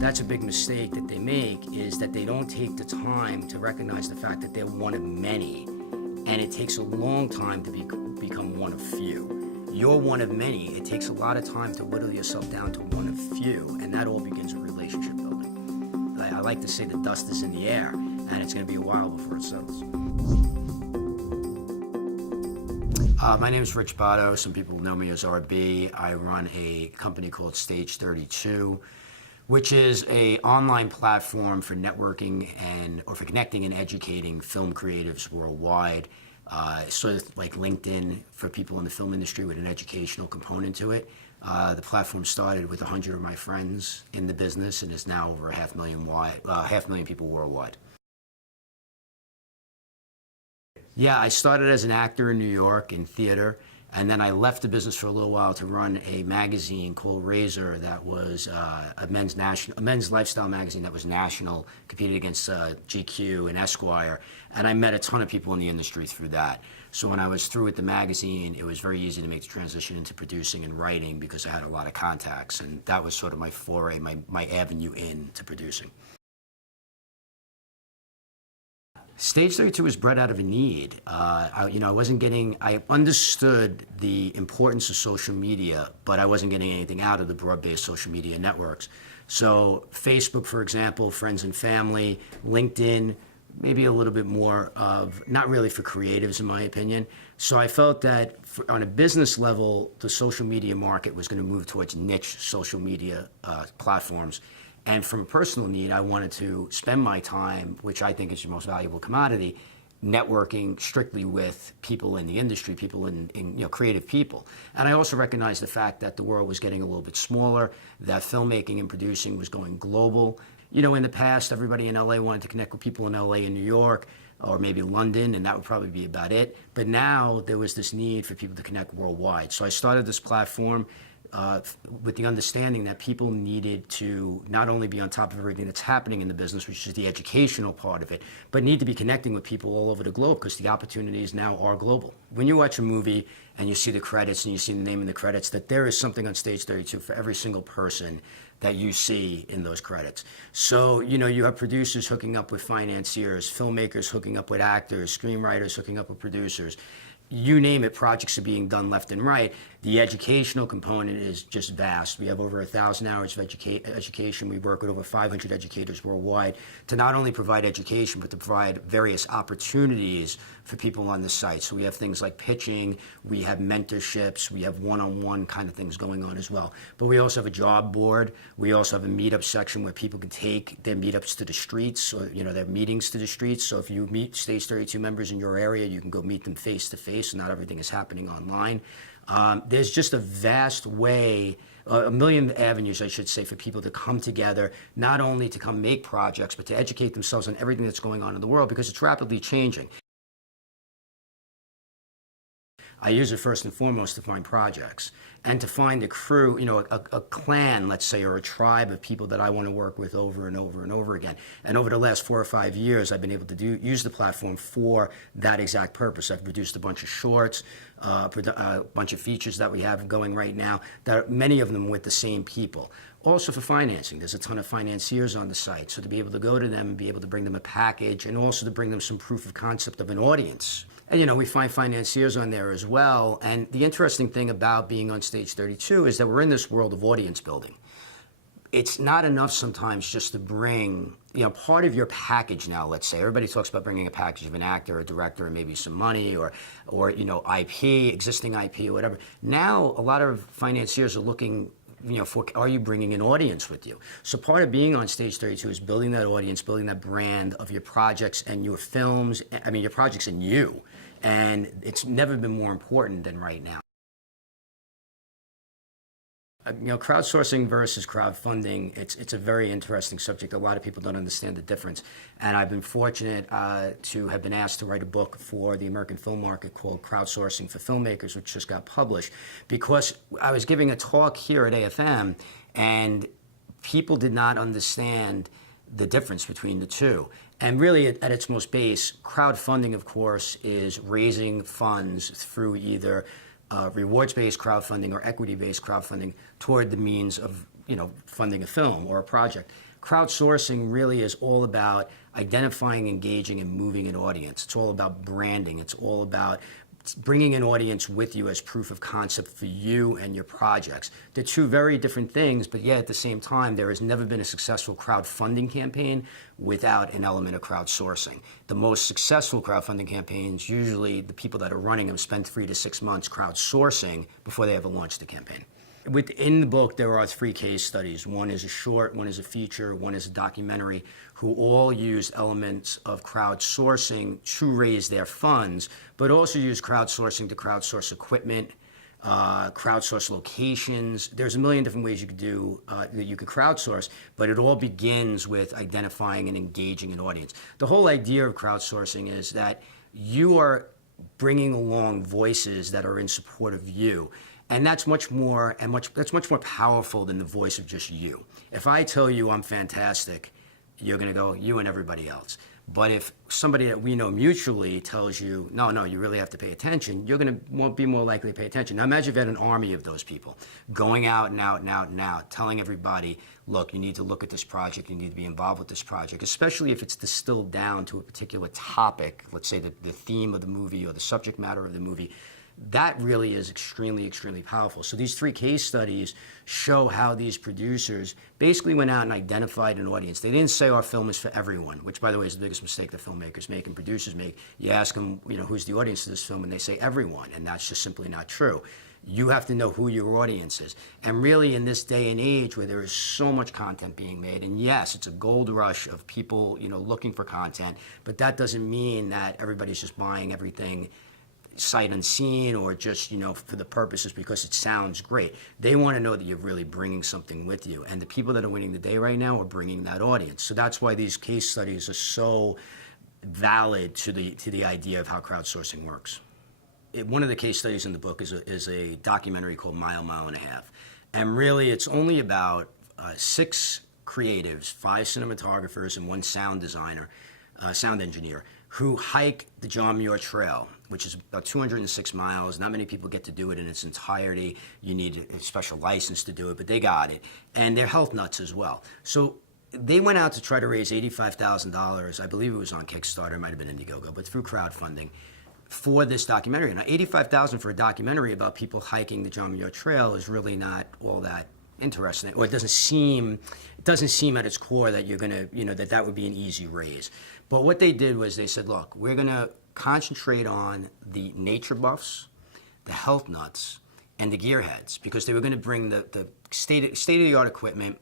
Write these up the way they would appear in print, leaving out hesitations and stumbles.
That's a big mistake that they make, is that they don't take the time to recognize the fact that they're one of many, and it takes a long time to become one of few. You're one of many. It takes a lot of time to whittle yourself down to one of few, and that all begins with relationship building. I like to say the dust is in the air, and it's going to be a while before it settles. My name is Rich Botto. Some people know me as RB. I run a company called Stage 32, which is an online platform for networking or for connecting and educating film creatives worldwide. Sort of like LinkedIn for people in the film industry with an educational component to it. The platform started with 100 of my friends in the business and is now over 500,000 people worldwide. Yeah, I started as an actor in New York in theater, and then I left the business for a little while to run a magazine called Razor that was a men's lifestyle magazine that was national, competed against GQ and Esquire, and I met a ton of people in the industry through that. So when I was through with the magazine, it was very easy to make the transition into producing and writing because I had a lot of contacts, and that was sort of my foray, my avenue into producing. Stage 32 was bred out of a need. I understood the importance of social media, but I wasn't getting anything out of the broad-based social media networks. So Facebook, for example, friends and family, LinkedIn, maybe a little bit more of, not really for creatives in my opinion. So I felt that on a business level, the social media market was going to move towards niche social media platforms. And from a personal need, I wanted to spend my time, which I think is your most valuable commodity, networking strictly with people in the industry, people in creative people. And I also recognized the fact that the world was getting a little bit smaller, that filmmaking and producing was going global. You know, in the past, everybody in LA wanted to connect with people in LA and New York, or maybe London, and that would probably be about it. But now there was this need for people to connect worldwide. So I started this platform with the understanding that people needed to not only be on top of everything that's happening in the business, which is the educational part of it, but need to be connecting with people all over the globe because the opportunities now are global. When you watch a movie and you see the credits and you see the name in the credits, that there is something on Stage 32 for every single person that you see in those credits. So, you have producers hooking up with financiers, filmmakers hooking up with actors, screenwriters hooking up with producers. You name it, projects are being done left and right. The educational component is just vast. We have over 1,000 hours of education. We work with over 500 educators worldwide to not only provide education, but to provide various opportunities for people on the site. So we have things like pitching, we have mentorships, we have one-on-one kind of things going on as well. But we also have a job board. We also have a meetup section where people can take their meetups to the streets, or their meetings to the streets. So if you meet Stage 32 members in your area, you can go meet them face to face, and not everything is happening online. There's just a vast way, a million avenues, I should say, for people to come together, not only to come make projects, but to educate themselves on everything that's going on in the world because it's rapidly changing. I use it first and foremost to find projects and to find a crew, a clan, let's say, or a tribe of people that I want to work with over and over and over again. And over the last 4 or 5 years, I've been able to use the platform for that exact purpose. I've produced a bunch of shorts, a bunch of features that we have going right now, that many of them with the same people. Also for financing, there's a ton of financiers on the site. So to be able to go to them and be able to bring them a package and also to bring them some proof of concept of an audience. And we find financiers on there as well. And the interesting thing about being on Stage 32 is that we're in this world of audience building. It's not enough sometimes just to bring, part of your package now, let's say. Everybody talks about bringing a package of an actor, a director, and maybe some money or IP, existing IP or whatever. Now, a lot of financiers are looking are you bringing an audience with you? So part of being on Stage 32 is building that audience, building that brand of your projects and your films, your projects and you. And it's never been more important than right now. Crowdsourcing versus crowdfunding, it's a very interesting subject. A lot of people don't understand the difference. And I've been fortunate to have been asked to write a book for the American film market called Crowdsourcing for Filmmakers, which just got published, because I was giving a talk here at AFM, and people did not understand the difference between the two. And really, at its most base, crowdfunding, of course, is raising funds through either rewards-based crowdfunding or equity-based crowdfunding toward the means of, funding a film or a project. Crowdsourcing really is all about identifying, engaging, and moving an audience. It's all about branding. It's all about bringing an audience with you as proof of concept for you and your projects. They're two very different things, but yet at the same time, there has never been a successful crowdfunding campaign without an element of crowdsourcing. The most successful crowdfunding campaigns, usually the people that are running them spend 3 to 6 months crowdsourcing before they ever launch the campaign. Within the book, there are 3 case studies. One is a short, one is a feature, one is a documentary, who all use elements of crowdsourcing to raise their funds, but also use crowdsourcing to crowdsource equipment, crowdsource locations. There's a million different ways you could do that you could crowdsource, but it all begins with identifying and engaging an audience. The whole idea of crowdsourcing is that you are bringing along voices that are in support of you. And that's much more powerful than the voice of just you. If I tell you I'm fantastic, you're going to go, you and everybody else. But if somebody that we know mutually tells you, no, you really have to pay attention, you're going to be more likely to pay attention. Now imagine if you had an army of those people going out and out and out and out, telling everybody, look, you need to look at this project, you need to be involved with this project, especially if it's distilled down to a particular topic, let's say the theme of the movie or the subject matter of the movie. That really is extremely, extremely powerful. So these 3 case studies show how these producers basically went out and identified an audience. They didn't say our film is for everyone, which, by the way, is the biggest mistake that filmmakers make and producers make. You ask them, who's the audience of this film, and they say everyone, and that's just simply not true. You have to know who your audience is. And really, in this day and age where there is so much content being made, and yes, it's a gold rush of people, looking for content, but that doesn't mean that everybody's just buying everything sight unseen or just, for the purposes because it sounds great. They want to know that you're really bringing something with you. And the people that are winning the day right now are bringing that audience. So that's why these case studies are so valid to the idea of how crowdsourcing works. One of the case studies in the book is a documentary called Mile and a Half. And really, it's only about 6 creatives, 5 cinematographers, and 1 sound designer, sound engineer, who hike the John Muir Trail, which is about 206 miles. Not many people get to do it in its entirety. You need a special license to do it, but they got it. And they're health nuts as well. So they went out to try to raise $85,000. I believe it was on Kickstarter, it might have been Indiegogo, but through crowdfunding for this documentary. Now, $85,000 for a documentary about people hiking the John Muir Trail is really not all that interesting, or it doesn't seem at its core that you're gonna, that would be an easy raise. But what they did was they said, look, we're gonna concentrate on the nature buffs, the health nuts, and the gearheads, because they were gonna bring the state-of-the-art equipment,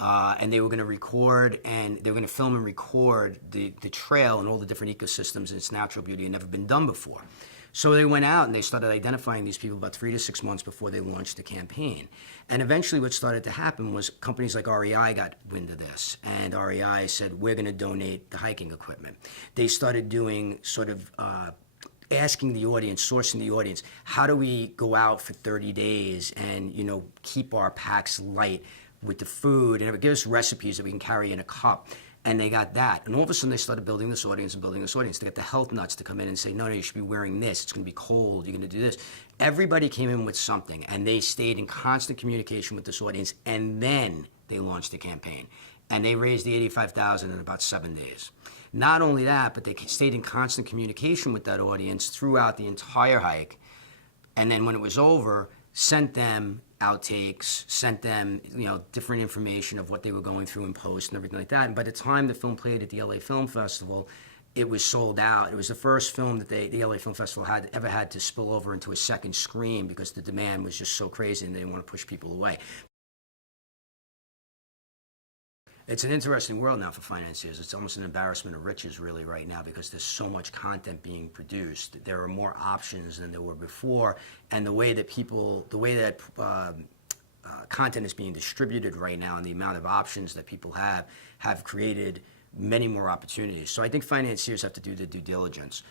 and they were gonna record, and they were gonna film and record the trail and all the different ecosystems and its natural beauty had never been done before. So they went out and they started identifying these people about 3 to 6 months before they launched the campaign. And eventually what started to happen was companies like REI got wind of this. And REI said, we're going to donate the hiking equipment. They started doing sort of asking the audience, sourcing the audience, how do we go out for 30 days and, keep our packs light with the food, and it would give us recipes that we can carry in a cup. And they got that. And all of a sudden, they started building this audience and building this audience. They got the health nuts to come in and say, no, you should be wearing this. It's going to be cold. You're going to do this. Everybody came in with something, and they stayed in constant communication with this audience, and then they launched the campaign. And they raised the $85,000 in about 7 days. Not only that, but they stayed in constant communication with that audience throughout the entire hike. And then when it was over, sent them outtakes, sent them, different information of what they were going through in post and everything like that. And by the time the film played at the LA Film Festival, it was sold out. It was the first film that the LA Film Festival ever had to spill over into a second screen because the demand was just so crazy and they didn't want to push people away. It's an interesting world now for financiers. It's almost an embarrassment of riches really right now because there's so much content being produced. There are more options than there were before, and the way that content is being distributed right now and the amount of options that people have created many more opportunities. So I think financiers have to do the due diligence.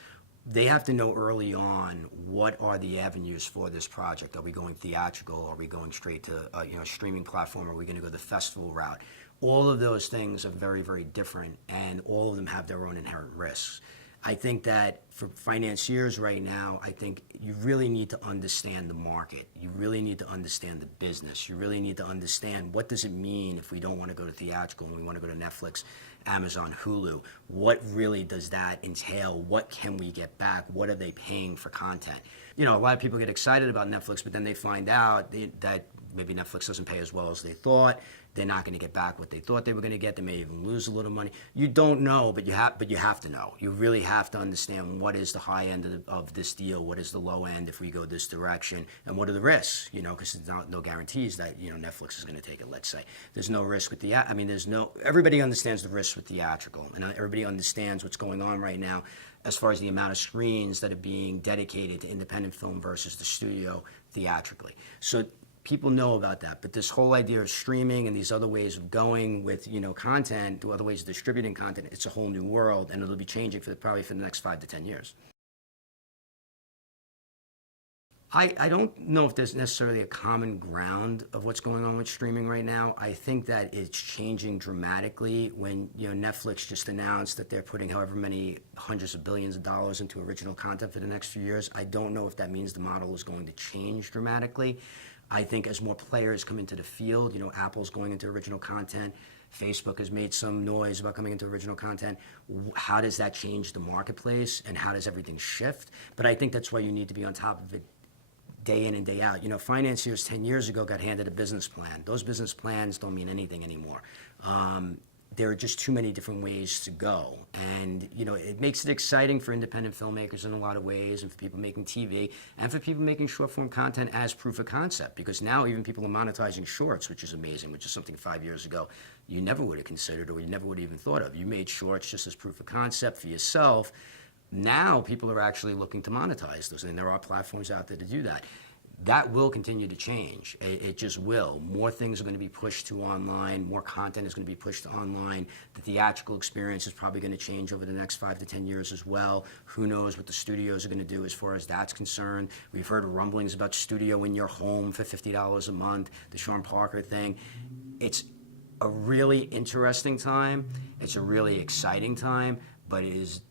They have to know early on what are the avenues for this project. Are we going theatrical? Are we going straight to a streaming platform? Are we going to go the festival route? All of those things are very, very different, and all of them have their own inherent risks. I think that for financiers right now, I think you really need to understand the market. You really need to understand the business. You really need to understand what does it mean if we don't want to go to theatrical and we want to go to Netflix, Amazon, Hulu. What really does that entail? What can we get back? What are they paying for content? You know, a lot of people get excited about Netflix, but then they find out that maybe Netflix doesn't pay as well as they thought. They're not going to get back what they thought they were going to get. They may even lose a little money. You don't know, but you have to know. You really have to understand what is the high end of this deal, what is the low end if we go this direction, and what are the risks, you know, because there's no guarantees that, you know, Netflix is going to take it, let's say. There's no risk with everybody understands the risk with theatrical, and everybody understands what's going on right now as far as the amount of screens that are being dedicated to independent film versus the studio theatrically. So people know about that, but this whole idea of streaming and these other ways of going with, you know, content, other ways of distributing content, it's a whole new world, and it'll be changing probably for the next 5 to 10 years. I don't know if there's necessarily a common ground of what's going on with streaming right now. I think that it's changing dramatically when, you know, Netflix just announced that they're putting however many hundreds of billions of dollars into original content for the next few years. I don't know if that means the model is going to change dramatically. I think as more players come into the field, you know, Apple's going into original content, Facebook has made some noise about coming into original content. How does that change the marketplace, and how does everything shift? But I think that's why you need to be on top of it day in and day out. You know, financiers 10 years ago got handed a business plan. Those business plans don't mean anything anymore. There are just too many different ways to go. And, you know, it makes it exciting for independent filmmakers in a lot of ways, and for people making TV, and for people making short form content as proof of concept, because now even people are monetizing shorts, which is amazing, which is something 5 years ago you never would have considered, or you never would have even thought of. You made shorts just as proof of concept for yourself. Now people are actually looking to monetize those, and there are platforms out there to do that. That will continue to change. It just will. More things are going to be pushed to online. More content is going to be pushed to online. The theatrical experience is probably going to change over the next 5 to 10 years as well. Who knows what the studios are going to do as far as that's concerned. We've heard rumblings about studio in your home for $50 a month, the Sean Parker thing. It's a really interesting time. It's a really exciting time, but it is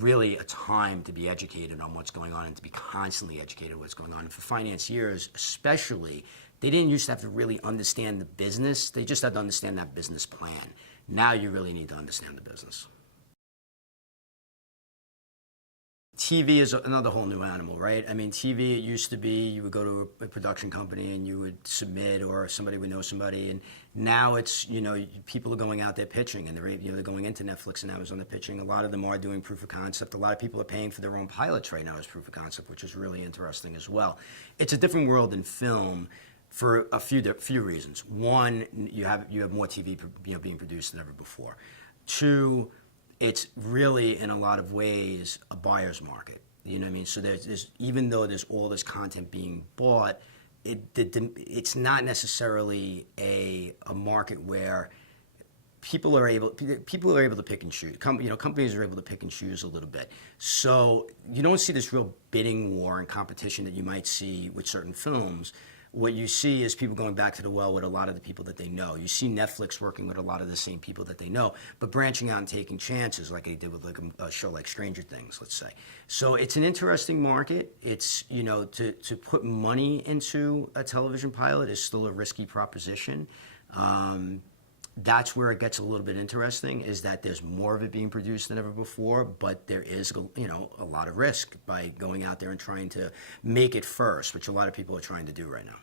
really a time to be educated on what's going on and to be constantly educated on what's going on. And for financiers especially, they didn't used to have to really understand the business. They just had to understand that business plan. Now you really need to understand the business. TV is another whole new animal, right? I mean, TV, it used to be you would go to a production company and you would submit, or somebody would know somebody, and now it's, you know, people are going out there pitching, and they're going into Netflix and Amazon, they're pitching. A lot of them are doing proof of concept. A lot of people are paying for their own pilots right now as proof of concept, which is really interesting as well. It's a different world in film for a few reasons. One, you have more TV, you know, being produced than ever before. Two, it's really, in a lot of ways, a buyer's market. You know what I mean? So there's even though there's all this content being bought, it's not necessarily a market where people are able to pick and choose. Companies are able to pick and choose a little bit. So you don't see this real bidding war and competition that you might see with certain films. What you see is people going back to the well with a lot of the people that they know. You see Netflix working with a lot of the same people that they know, but branching out and taking chances like they did with like a show like Stranger Things, let's say. So it's an interesting market. It's, you know, to put money into a television pilot is still a risky proposition. That's where it gets a little bit interesting, is that there's more of it being produced than ever before, but there is, you know, a lot of risk by going out there and trying to make it first, which a lot of people are trying to do right now.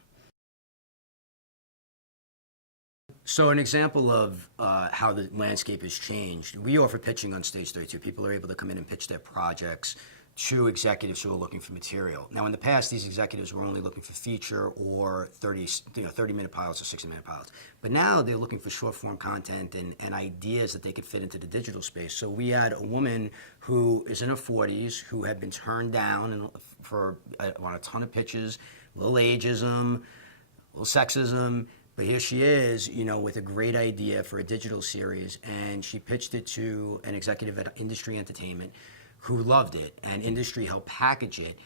So an example of how the landscape has changed, we offer pitching on Stage 32. People are able to come in and pitch their projects to executives who are looking for material. Now, in the past, these executives were only looking for feature or 30-minute pilots or 60-minute pilots. But now they're looking for short-form content and ideas that they could fit into the digital space. So we had a woman who is in her 40s who had been turned down on a ton of pitches, a little ageism, a little sexism. But here she is, you know, with a great idea for a digital series, and she pitched it to an executive at Industry Entertainment who loved it, and Industry helped package it,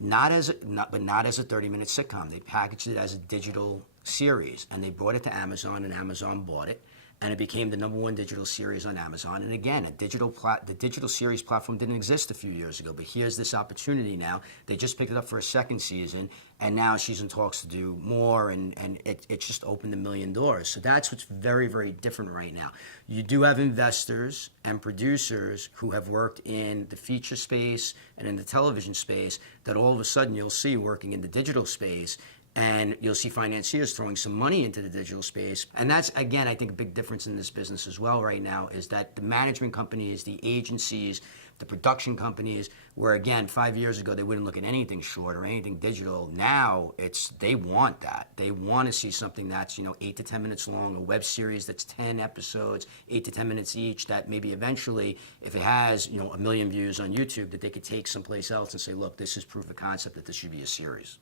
not as a 30-minute sitcom. They packaged it as a digital series, and they brought it to Amazon, and Amazon bought it. and it became the #1 digital series on Amazon. And again, the digital series platform didn't exist a few years ago, but here's this opportunity now. They just picked it up for a second season, and now she's in talks to do more, and it's just opened a million doors. So that's what's very, very different right now. You do have investors and producers who have worked in the feature space and in the television space that all of a sudden you'll see working in the digital space, and you'll see financiers throwing some money into the digital space. And that's, again, I think a big difference in this business as well right now is that the management companies, the agencies, the production companies, where again, 5 years ago, they wouldn't look at anything short or anything digital. Now, they want that. They want to see something that's, 8 to 10 minutes long, a web series that's 10 episodes, 8 to 10 minutes each, that maybe eventually, if it has, a million views on YouTube, that they could take someplace else and say, look, this is proof of concept that this should be a series.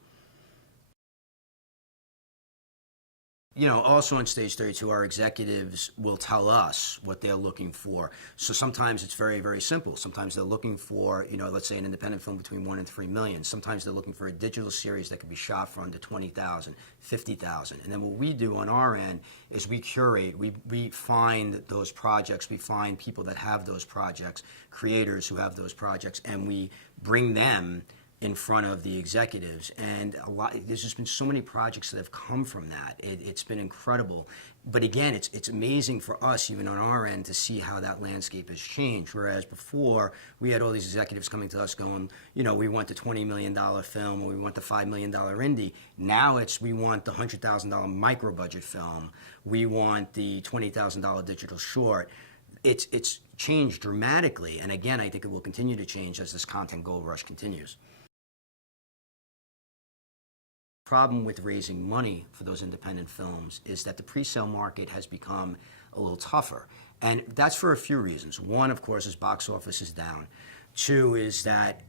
Also on Stage 32, our executives will tell us what they're looking for. So sometimes it's very, very simple. Sometimes they're looking for, let's say an independent film between 1 and 3 million. Sometimes they're looking for a digital series that can be shot for under 20,000, 50,000. And then what we do on our end is we curate, we find those projects, we find people that have those projects, creators who have those projects, and we bring them in front of the executives. And there's just been so many projects that have come from that. It's been incredible. But again, it's amazing for us, even on our end, to see how that landscape has changed. Whereas before, we had all these executives coming to us going, we want the $20 million film, or we want the $5 million indie. Now we want the $100,000 micro budget film. We want the $20,000 digital short. It's changed dramatically. And again, I think it will continue to change as this content gold rush continues. Problem with raising money for those independent films is that the pre-sale market has become a little tougher. And that's for a few reasons. One, of course, is box office is down. Two is that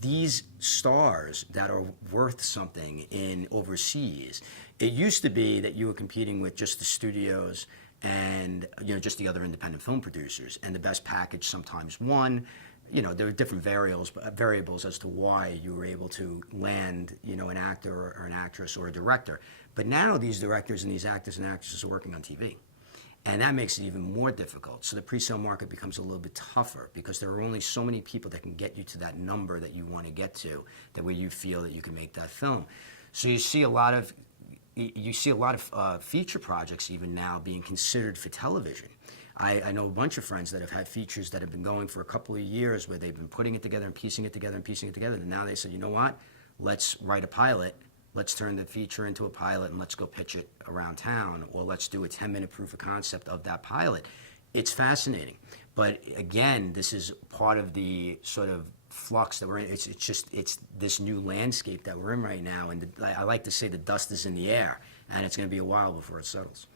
these stars that are worth something in overseas, it used to be that you were competing with just the studios and just the other independent film producers, and the best package sometimes won. There were different variables as to why you were able to land, an actor or an actress or a director. But now these directors and these actors and actresses are working on TV. And that makes it even more difficult. So the pre-sale market becomes a little bit tougher because there are only so many people that can get you to that number that you want to get to, that way you feel that you can make that film. So you see a lot of feature projects even now being considered for television. I know a bunch of friends that have had features that have been going for a couple of years where they've been putting it together and piecing it together and piecing it together. And now they said, you know what? Let's write a pilot. Let's turn the feature into a pilot and let's go pitch it around town. Or let's do a 10-minute proof of concept of that pilot. It's fascinating. But again, this is part of the sort of flux that we're in. It's this new landscape that we're in right now. And I like to say the dust is in the air. And it's going to be a while before it settles.